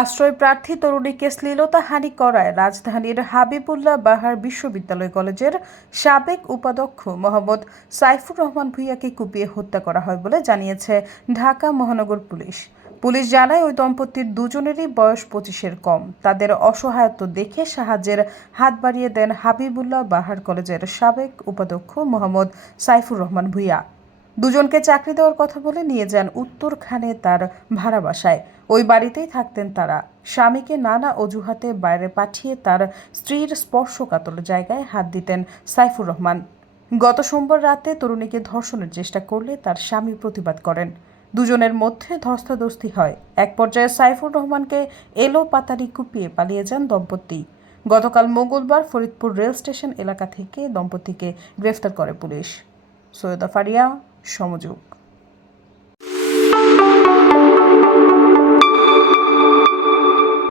আশ্রয় প্রার্থী তরুণীকে শ্লীলতাহানি করায় রাজধানীর হাবিবুল্লাহ বাহার বিশ্ববিদ্যালয় কলেজের সাবেক উপাধ্যক্ষ মোহাম্মদ সাইফুর রহমান ভূঁইয়াকে কুপিয়ে হত্যা করা হয় বলে জানিয়েছে ঢাকা মহানগর পুলিশ। পুলিশ জানায় ওই দম্পতির দুজনেরই বয়স 25-এর কম। তাদের অসহায়ত্ব দেখে সাহায্যের হাত বাড়িয়ে দেন হাবিবুল্লাহ বাহার কলেজের সাবেক উপাধ্যক্ষ মোহাম্মদ সাইফুর রহমান ভূঁইয়া। দুজনকে চাকরি দেওয়ার কথা বলে নিয়ে যান উত্তরখানে তার ভাড়া বাসায়। ওই বাড়িতেই থাকতেন তারা। স্বামীকে নানা অজুহাতে বাইরে পাঠিয়ে তার স্ত্রীর স্পর্শকাতর জায়গায় হাত দিতেন সাইফুর রহমান। গত সোমবার রাতে তরুণীকে ধর্ষণের চেষ্টা করলে তার স্বামী প্রতিবাদ করেন। দুজনের মধ্যে ধস্তাধস্তি হয়। এক পর্যায়ে সাইফুর রহমানকে এলোপাতাড়ি কুপিয়ে পালিয়ে যান দম্পতি। গতকাল মঙ্গলবার ফরিদপুর রেল স্টেশন এলাকা থেকে দম্পতিকে গ্রেফতার করে পুলিশ। সৈয়দা ফারিয়া, সমযোগ।